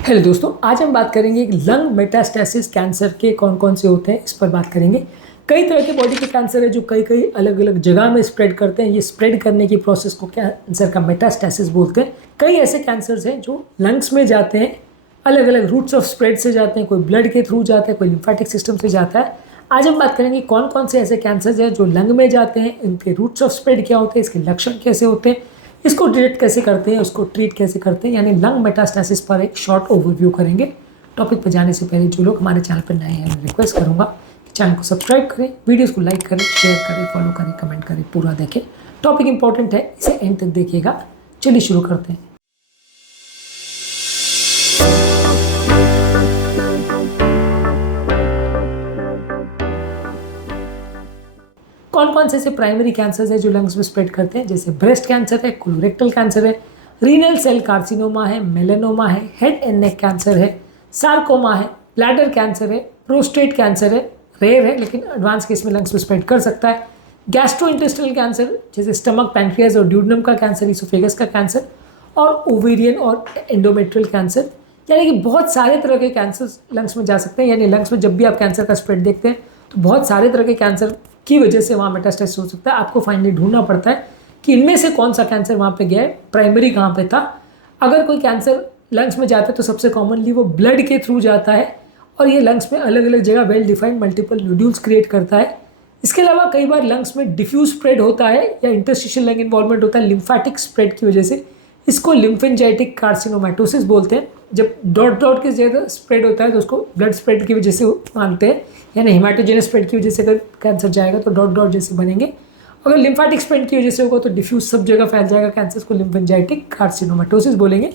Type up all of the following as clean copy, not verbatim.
Hello दोस्तों, आज हम बात करेंगे कि लंग मेटास्टेसिस कैंसर के कौन कौन से होते हैं, इस पर बात करेंगे। कई तरह के बॉडी के कैंसर है जो कई कई अलग अलग जगह में स्प्रेड करते हैं। ये स्प्रेड करने की प्रोसेस को कैंसर का मेटास्टेसिस बोलते हैं। कई ऐसे कैंसर्स हैं जो लंग्स में जाते हैं, अलग अलग रूट्स ऑफ स्प्रेड से जाते हैं। कोई ब्लड के थ्रू जाता है, कोई लिम्फेटिक सिस्टम से जाता है। आज हम बात करेंगे कौन कौन से ऐसे कैंसर्स हैं जो लंग में जाते हैं, इनके रूट्स ऑफ स्प्रेड क्या होते हैं, इसके लक्षण कैसे होते हैं, इसको डिटेक्ट कैसे करते हैं, उसको ट्रीट कैसे करते हैं, यानी लंग मेटास्टेसिस पर एक शॉर्ट ओवरव्यू करेंगे। टॉपिक पर जाने से पहले जो लोग हमारे चैनल पर नए हैं, मैं रिक्वेस्ट करूंगा कि चैनल को सब्सक्राइब करें, वीडियोस को लाइक करें, शेयर करें, फॉलो करें, कमेंट करें, पूरा देखें। टॉपिक इंपॉर्टेंट है, इसे एंड तक देखिएगा। चलिए शुरू करते हैं। कौन कौन से ऐसे प्राइमरी कैंसर्स है जो लंग्स में स्प्रेड करते हैं, जैसे ब्रेस्ट कैंसर है, कोलोरेक्टल कैंसर है, रीनल सेल कार्सिनोमा है, मेलेनोमा है, हेड एंड नेक कैंसर है, सार्कोमा है, ब्लैडर कैंसर है, प्रोस्टेट कैंसर है, रेयर है लेकिन एडवांस केस में लंग्स में स्प्रेड कर सकता है, गैस्ट्रोइंटेस्टिनल कैंसर जैसे स्टमक, पैंक्रियाज और ड्यूडनम का कैंसर, इसोफेगस का कैंसर, और ओवेरियन और एंडोमेट्रियल कैंसर। यानी कि बहुत सारे तरह के कैंसर लंग्स में जा सकते हैं। यानी लंग्स में जब भी आप कैंसर का स्प्रेड देखते हैं तो बहुत सारे तरह के कैंसर की वजह से वहाँ मेटास्टेसिस हो सकता है। आपको फाइनली ढूंढना पड़ता है कि इनमें से कौन सा कैंसर वहाँ पे गया है, प्राइमरी कहाँ पे था। अगर कोई कैंसर लंग्स में जाता है तो सबसे कॉमनली वो ब्लड के थ्रू जाता है और ये लंग्स में अलग अलग जगह well defined multiple nodules create करता है। इसके अलावा कई बार लंग्स में डिफ्यूज स्प्रेड होता है या इंटरस्टिशियल लंग इन्वॉल्वमेंट होता है लिम्फेटिक स्प्रेड की वजह से। इसको लिम्फेंजाइटिक कार्सिनोमैटोसिस बोलते हैं। जब डॉट डॉट की जगह स्प्रेड होता है तो उसको ब्लड स्प्रेड की वजह से मानते हैं, यानी हेमाटोजेनस स्प्रेड की वजह से अगर कैंसर जाएगा तो डॉट डॉट जैसे बनेंगे। अगर लिम्फेटिक स्प्रेड की वजह से होगा तो डिफ्यूज सब जगह फैल जाएगा कैंसर, को लिम्फेंजाइटिक कार्सिनोमैटोसिस बोलेंगे।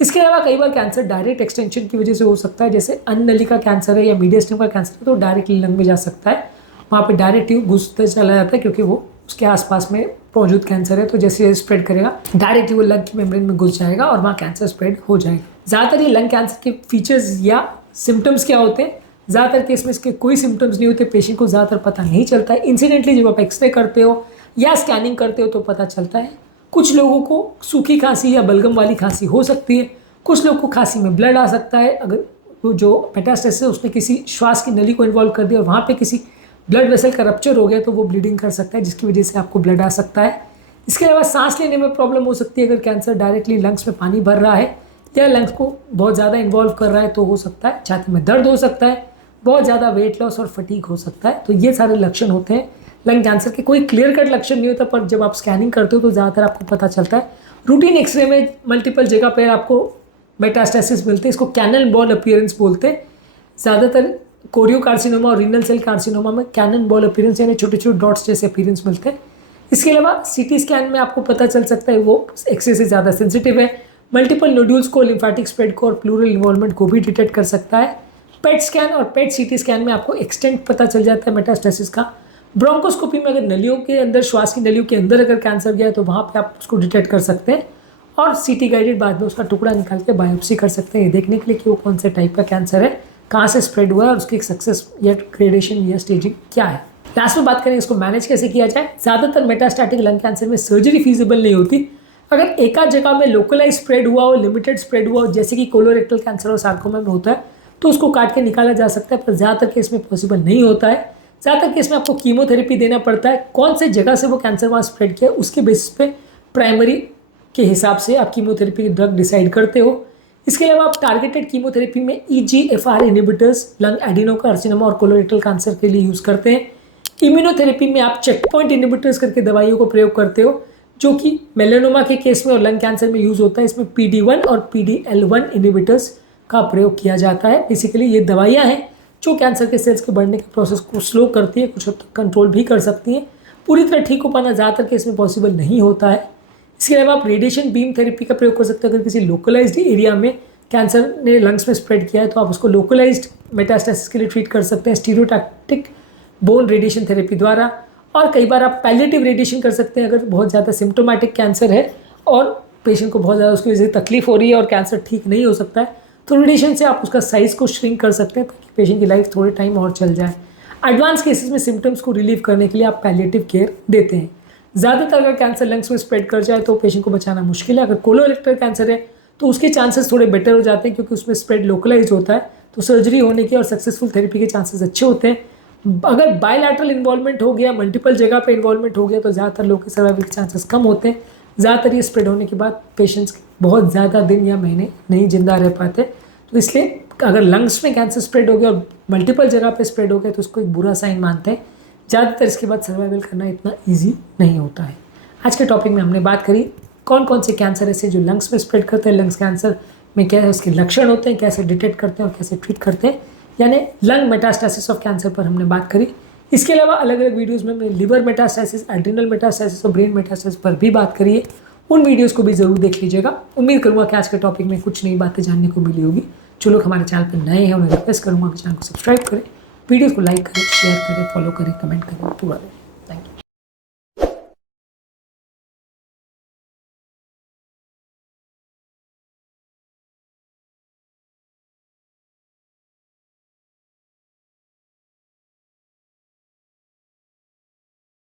इसके अलावा कई बार कैंसर डायरेक्ट एक्सटेंशन की वजह से हो सकता है, जैसे अन्ननलिका कैंसर है या मीडियस्टम का कैंसर है तो डायरेक्टली लंग में जा सकता है। वहाँ पे डायरेक्ट ट्यूब घुसते चला जाता है क्योंकि वो उसके आसपास में मौजूद कैंसर है, तो जैसे स्प्रेड करेगा डायरेक्टली वो लंग की मेम्ब्रेन में घुस जाएगा और वहाँ कैंसर स्प्रेड हो जाएगा। ज़्यादातर ये लंग कैंसर के फीचर्स या सिम्टम्स क्या होते हैं, ज़्यादातर केस में इसके कोई सिम्टम्स नहीं होते, पेशेंट को ज़्यादातर पता नहीं चलता है। इंसिडेंटली जब आप एक्सरे करते हो या स्कैनिंग करते हो तो पता चलता है। कुछ लोगों को सूखी खांसी या बलगम वाली खांसी हो सकती है, कुछ लोगों को खांसी में ब्लड आ सकता है। अगर वो जो मेटास्टेसिस है उसने किसी श्वास की नली को इन्वॉल्व कर दिया और वहाँ पे किसी ब्लड वेसल का रप्चर हो गया तो वो ब्लीडिंग कर सकता है, जिसकी वजह से आपको ब्लड आ सकता है। इसके अलावा सांस लेने में प्रॉब्लम हो सकती है। अगर कैंसर डायरेक्टली लंग्स में पानी भर रहा है या लंग्स को बहुत ज़्यादा इन्वॉल्व कर रहा है तो हो सकता है छाती में दर्द हो सकता है, बहुत ज़्यादा वेट लॉस और फटीग हो सकता है। तो ये सारे लक्षण होते हैं लंग कैंसर के। कोई क्लियर कट लक्षण नहीं होता, पर जब आप स्कैनिंग करते हो तो ज़्यादातर आपको पता चलता है। रूटीन एक्सरे में मल्टीपल जगह पर आपको मेटास्टेसिस मिलते हैं, इसको कैनन बॉल अपीयरेंस बोलते हैं। ज़्यादातर कोरियो कार्सिनोमा और रीनल सेल कार्सिनोमा में कैनन बॉल अपीयरेंस यानी छोटे छोटे डॉट्स जैसे अपीयरेंस मिलते हैं। इसके अलावा सीटी स्कैन में आपको पता चल सकता है, वो एक्सरे से ज़्यादा सेंसिटिव है, मल्टीपल नोड्यूल्स को, लिम्फेटिक स्प्रेड को और प्लूरल इन्वॉल्वमेंट को भी डिटेक्ट कर सकता है। पेट स्कैन और पेट सीटी स्कैन में आपको एक्सटेंट पता चल जाता है मेटास्टेसिस का। ब्रोंकोस्कोपी में अगर नलियों के अंदर, श्वास की नलियों के अंदर अगर कैंसर गया तो वहाँ पे आप उसको डिटेक्ट कर सकते हैं और सीटी गाइडेड बाद में उसका टुकड़ा निकाल के बायोप्सी कर सकते हैं, ये देखने के लिए कि वो कौन से टाइप का कैंसर है, कहाँ से स्प्रेड हुआ है और उसकी सक्सेस या ग्रेडेशन या स्टेजिंग क्या है। लास्ट में बात करें इसको मैनेज कैसे किया जाए। ज़्यादातर मेटास्टैटिक लंग कैंसर में सर्जरी फीजिबल नहीं होती। अगर एक आध जगह में लोकलाइज स्प्रेड हुआ हो, लिमिटेड स्प्रेड हुआ हो, जैसे कि कोलोरेक्टल कैंसर और सार्कोमा में होता है तो उसको काट के निकाला जा सकता है, पर ज़्यादातर केस में पॉसिबल नहीं होता है। ज़्यादातर केस में आपको कीमोथेरेपी देना पड़ता है। कौन से जगह से वो कैंसर वहाँ स्प्रेड किया उसके बेसिस पे प्राइमरी के हिसाब से आप कीमोथेरेपी की ड्रग डिसाइड करते हो। इसके अलावा आप टारगेटेड कीमोथेरेपी में EGFR इनहिबिटर्स लंग एडिनोकार्सिनोमा और कोलोरेक्टल कैंसर के लिए यूज़ करते हैं। इम्यूनोथेरेपी में आप चेक पॉइंट इनहिबिटर्स करके दवाइयों को प्रयोग करते हो, जो कि मेलेनोमा के केस में और लंग कैंसर में यूज़ होता है। इसमें PD-1 और PDL-1 इनहिबिटर्स का प्रयोग किया जाता है। बेसिकली ये दवाइयाँ हैं जो कैंसर के सेल्स के बढ़ने के प्रोसेस को स्लो करती है, कुछ हद तक कंट्रोल भी कर सकती हैं। पूरी तरह ठीक हो पाना ज़्यादातर केस में पॉसिबल नहीं होता है। इसके अलावा आप रेडिएशन बीम थेरेपी का प्रयोग कर सकते हैं। अगर किसी लोकलाइज्ड एरिया में कैंसर ने लंग्स में स्प्रेड किया है तो आप उसको लोकलाइज्ड मेटास्टेसिस के लिए ट्रीट कर सकते हैं स्टीरियोटैक्टिक बोन रेडिएशन थेरेपी द्वारा। और कई बार आप पैलिएटिव रेडिएशन कर सकते हैं अगर बहुत ज़्यादा सिम्टोमेटिक कैंसर है और पेशेंट को बहुत ज़्यादा उसकी वजह से तकलीफ हो रही है और कैंसर ठीक नहीं हो सकता है, तो रेडिएशन से आप उसका साइज़ को श्रिंक कर सकते हैं ताकि पेशेंट की लाइफ थोड़े टाइम और चल जाए। एडवांस केसेस में सिम्टम्स को रिलीव करने के लिए आप पैलिएटिव केयर देते हैं। ज़्यादातर अगर कैंसर लंग्स में स्प्रेड कर जाए तो पेशेंट को बचाना मुश्किल है। अगर कोलोरेक्टल कैंसर है तो उसके चांसेस थोड़े बेटर हो जाते हैं क्योंकि उसमें स्प्रेड लोकलाइज होता है, तो सर्जरी होने के और सक्सेसफुल थेरेपी के चांसेस अच्छे होते हैं। अगर बायलैटरल इन्वॉल्वमेंट हो गया, मल्टीपल जगह पे इन्वॉल्वमेंट हो गया, तो ज़्यादातर लोग के सर्वाइवल के चांसेस कम होते हैं। ज़्यादातर ये स्प्रेड होने के बाद पेशेंट्स बहुत ज़्यादा दिन या महीने नहीं जिंदा रह पाते। तो इसलिए अगर लंग्स में कैंसर स्प्रेड हो गया और मल्टीपल जगह पे स्प्रेड हो गया तो उसको एक बुरा साइन मानते हैं। ज़्यादातर इसके बाद सर्वाइवल करना इतना ईजी नहीं होता है। आज के टॉपिक में हमने बात करी कौन कौन से कैंसर ऐसे जो लंग्स में स्प्रेड करते हैं, लंग्स कैंसर में क्या है उसके लक्षण होते हैं, कैसे डिटेक्ट करते हैं और कैसे ट्रीट करते हैं, यानी लंग मेटास्टेसिस ऑफ कैंसर पर हमने बात करी। इसके अलावा अलग अलग वीडियोस में मैं लिवर मेटास्टेसिस, एड्रिनल मेटास्टेसिस और ब्रेन मेटास्टेसिस पर भी बात करी है। उन वीडियोस को भी जरूर देख लीजिएगा। उम्मीद करूँगा कि आज के टॉपिक में कुछ नई बातें जानने को मिली होगी। जो लोग हमारे चैनल पर नए हैं उन्हें रिक्वेस्ट करूँगा कि चैनल को सब्सक्राइब करें, वीडियोस को लाइक करें, शेयर करें, फॉलो करें, कमेंट करें, पूरा करें।